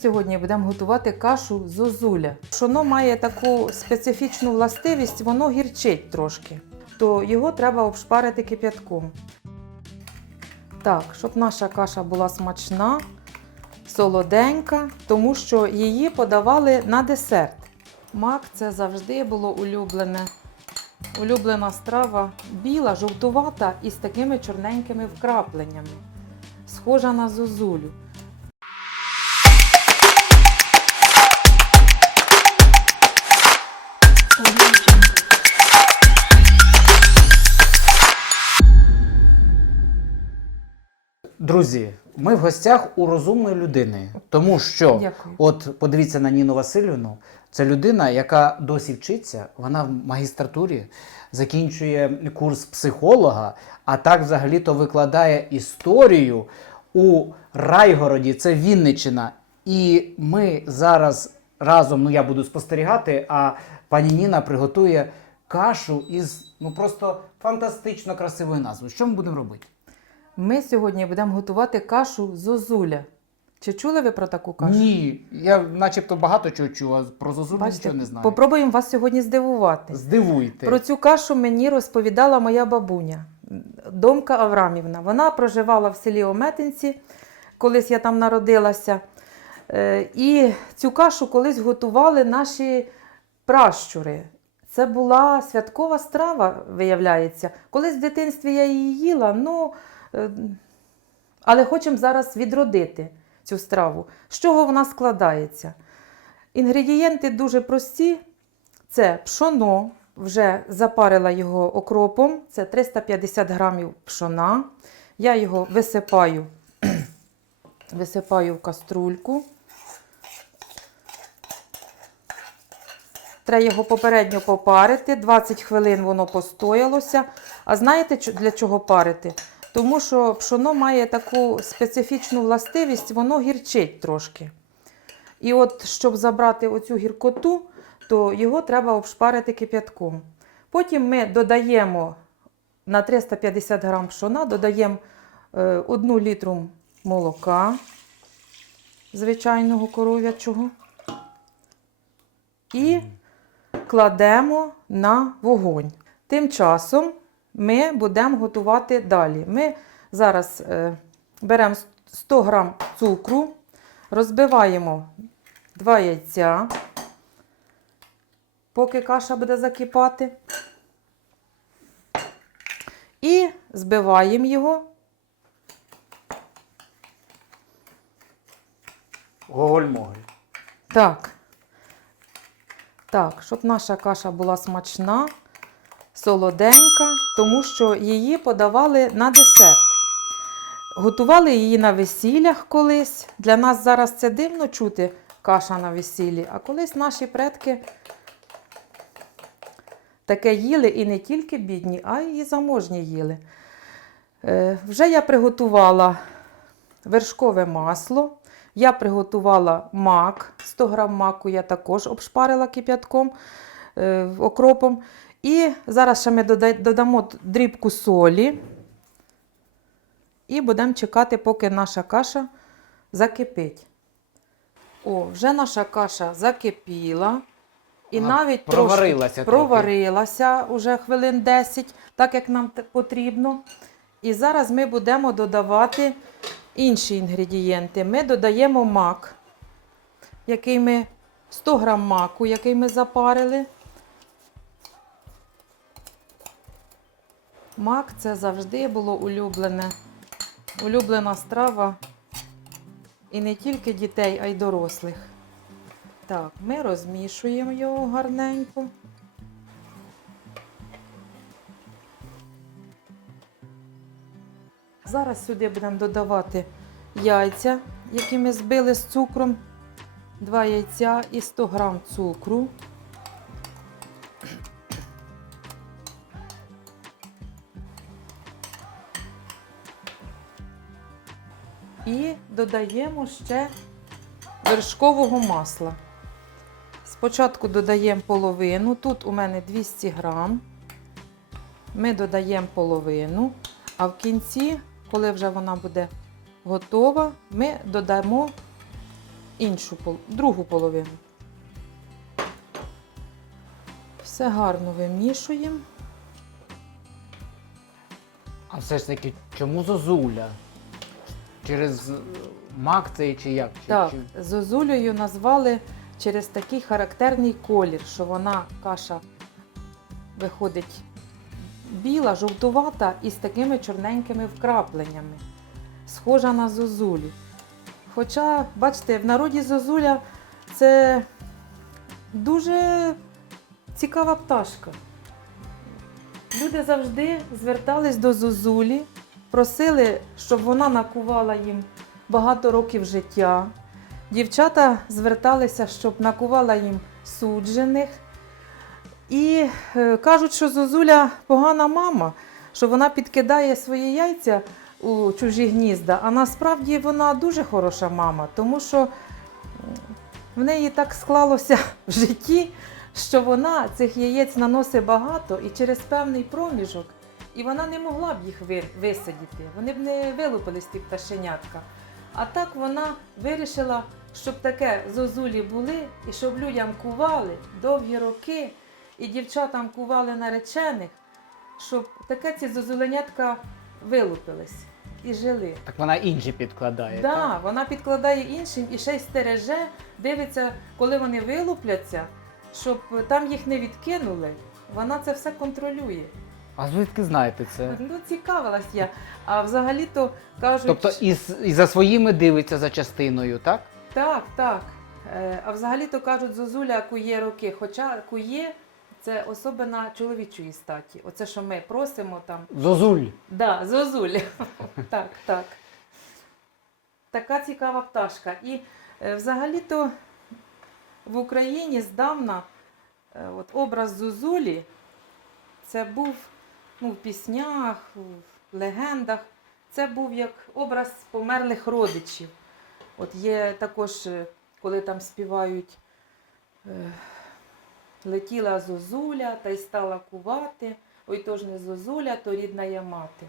Сьогодні будемо готувати кашу зозуля. Воно має таку специфічну властивість, воно гірчить трошки, то його треба обшпарити кип'ятком. Так, щоб наша каша була смачна, солоденька, тому що її подавали на десерт. Мак це завжди було улюблене. Улюблена страва біла, жовтувата і з такими чорненькими вкрапленнями. Схожа на зозулю. Друзі, ми в гостях у розумної людини, тому що Дякую. от подивіться на Ніну Васильівну. Це людина, яка досі вчиться, вона в магістратурі закінчує курс психолога, а так взагалі-то викладає історію у Райгороді, це Вінниччина. І ми зараз разом, ну я буду спостерігати, а пані Ніна приготує кашу із ну просто фантастично красивою назвою. Що ми будемо робити? Ми сьогодні будемо готувати кашу зозуля. Чи чули ви про таку кашу? Ні, я начебто багато чого чув, а про Зозулю Бачите, нічого не знаю. попробуємо вас сьогодні здивувати. Здивуйте. Про цю кашу мені розповідала моя бабуня, Домка Аврамівна. Вона проживала в селі Ометинці, колись я там народилася. Е, І цю кашу колись готували наші пращури. Це була святкова страва, виявляється. Колись в дитинстві я її їла, ну, е, але хочемо зараз відродити цю страву. З чого вона складається? Інгредієнти дуже прості. Це пшоно, вже запарила його окропом, це 350 грамів пшона. Я його висипаю, висипаю в каструльку. Треба його попередньо попарити. 20 хвилин воно постоялося. А знаєте, для чого парити? Тому що пшоно має таку специфічну властивість, воно гірчить трошки. І от, щоб забрати оцю гіркоту, то його треба обшпарити кип'ятком. Потім ми додаємо на 350 грам пшона, додаємо е, 1 літру молока звичайного коров'ячого. І кладемо на вогонь. Тим часом ми будемо готувати далі. Ми зараз е, беремо 100 грам цукру, розбиваємо 2 яйця, поки каша буде закипати. І збиваємо його. Гоголь-моголь. Так. Так, щоб наша каша була смачна, солоденька, тому що її подавали на десерт. Готували її на весіллях колись. Для нас зараз це дивно чути каша на весіллі, а колись наші предки таке їли і не тільки бідні, а й заможні їли. Е, вже я приготувала вершкове масло. Я приготувала мак, 100 грам маку я також обшпарила кип'ятком е, окропом. І зараз ще ми додамо дрібку солі. І будемо чекати, поки наша каша закипить. О, вже наша каша закипіла. І Вона навіть проварилася трошки проварилася уже хвилин 10, так як нам потрібно. І зараз ми будемо додавати інші інгредієнти. Ми додаємо мак, який ми 100 грам маку, який ми запарили. Мак це завжди було улюблене, улюблена страва і не тільки дітей, а й дорослих. Так, ми розмішуємо його гарненько. Зараз сюди будемо додавати яйця, які ми збили з цукром. Два яйця і 100 грам цукру. І додаємо ще вершкового масла. Спочатку додаємо половину. Тут у мене 200 грам. Ми додаємо половину, а в кінці, коли вже вона буде готова, ми додамо іншу другу половину. Все гарно вимішуємо. А все ж таки, чому зозуля? Через мак цей чи як? Так, чи- зозулею назвали через такий характерний колір, що вона каша виходить біла, жовтувата і з такими чорненькими вкрапленнями. Схожа на зозулю. Хоча, бачите, в народі зозуля це дуже цікава пташка. Люди завжди звертались до зозулі, просили, щоб вона накувала їм багато років життя. Дівчата зверталися, щоб накувала їм суджених. І е, кажуть, що Зозуля погана мама, що вона підкидає свої яйця у чужі гнізда, а насправді вона дуже хороша мама, тому що в неї так склалося в житті, що вона цих яєць наносить багато і через певний проміжок, і вона не могла б їх ви- висадити. Вони б не вилупились ті пташенятка. А так вона вирішила, щоб таке зозулі були, і щоб людям кували довгі роки, і дівчатам кували наречених, щоб таке ці зозуленятка вилупились і жили. Так вона інші підкладає. Так, так? вона підкладає іншим і ще й стереже, дивиться, коли вони вилупляться, щоб там їх не відкинули. Вона це все контролює. А звідки знаєте це? Ну, цікавилась я. А взагалі-то кажуть. Тобто і, і за своїми дивиться за частиною, так? Так, так. Е, А взагалі-то кажуть, зозуля кує роки. Хоча кує це особина чоловічої статі. Оце, що ми просимо там. Зозуль. Да, зозуля. так, так. Така цікава пташка. І е, взагалі-то в Україні здавна е, от, образ зозулі це був ну, в піснях, в легендах. Це був як образ померлих родичів. От є також, е, коли там співають е, летіла зозуля та й стала кувати. Ой, то ж не зозуля, то рідна я мати.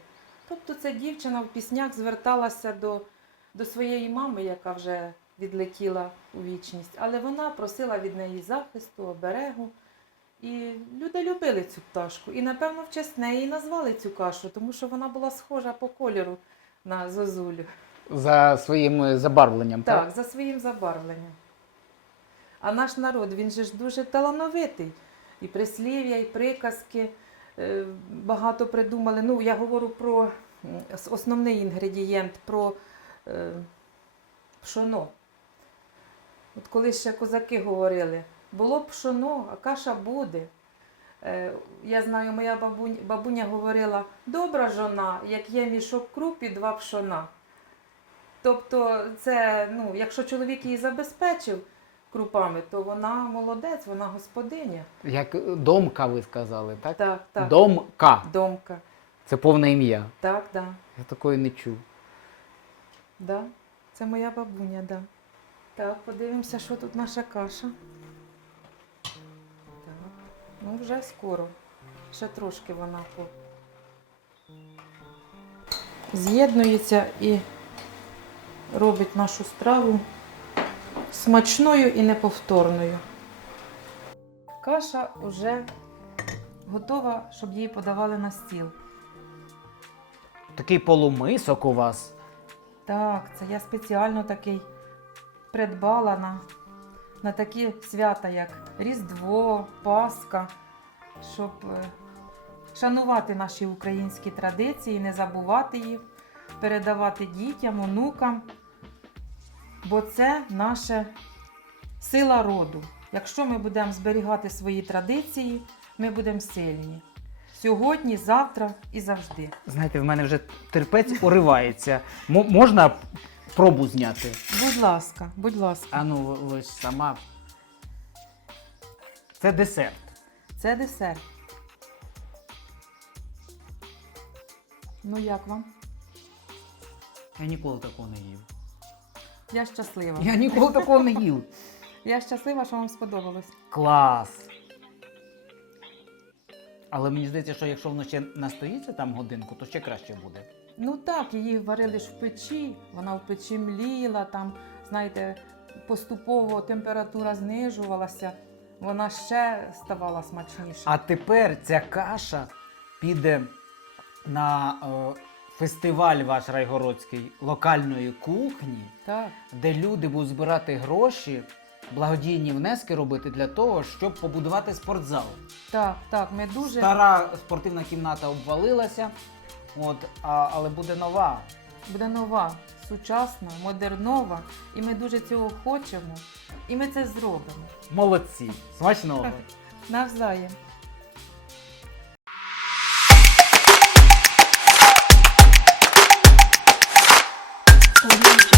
Тобто ця дівчина в піснях зверталася до, до своєї мами, яка вже відлетіла у вічність, але вона просила від неї захисту, оберегу. І люди любили цю пташку. І, напевно, в честь неї назвали цю кашу, тому що вона була схожа по кольору на зозулю. За своїм забарвленням, так? Так, за своїм забарвленням. А наш народ, він же ж дуже талановитий. І прислів'я, і приказки е, багато придумали. Ну, я говорю про основний інгредієнт, про е, пшоно. От коли ще козаки говорили, було пшоно, а каша буде. Е, Я знаю, моя бабуня, бабуня говорила, добра жона, як є мішок круп і два пшона. Тобто, це, ну, якщо чоловік її забезпечив крупами, то вона молодець, вона господиня. Як домка, ви сказали, так? Так, так. Домка. Домка. Це повне ім'я. Так, да, Я такої не чув. да. Це моя бабуня, да. Так, подивимося, що тут наша каша. Так. Ну, вже скоро. Ще трошки вона по... з'єднується і робить нашу страву смачною і неповторною. Каша вже готова, щоб її подавали на стіл. Такий полумисок у вас. Так, це я спеціально такий придбала на, на такі свята, як Різдво, Пасха, щоб е, шанувати наші українські традиції, не забувати їх, передавати дітям, онукам. Бо це наша сила роду. Якщо ми будемо зберігати свої традиції, ми будемо сильні. Сьогодні, завтра і завжди. Знаєте, в мене вже терпець уривається. М- можна пробу зняти? Будь ласка, будь ласка. А ну, ви, ж сама. Це десерт. Це десерт. Ну як вам? Я ніколи такого не їв. Я щаслива. Я ніколи такого не їв. Я щаслива, що вам сподобалось. Клас. Але мені здається, що якщо воно ще настоїться там годинку, то ще краще буде. Ну так, її варили ж в печі, вона в печі мліла, там, знаєте, поступово температура знижувалася, вона ще ставала смачніша. А тепер ця каша піде на е, фестиваль ваш райгородський локальної кухні, Так, де люди будуть збирати гроші, благодійні внески робити для того, щоб побудувати спортзал. так, так. Ми дуже Стара спортивна кімната обвалилася, от, а, але буде нова. буде нова, сучасна, модернова, і ми дуже цього хочемо. І ми це зробимо. Молодці! Смачного! Навзаєм. 我们。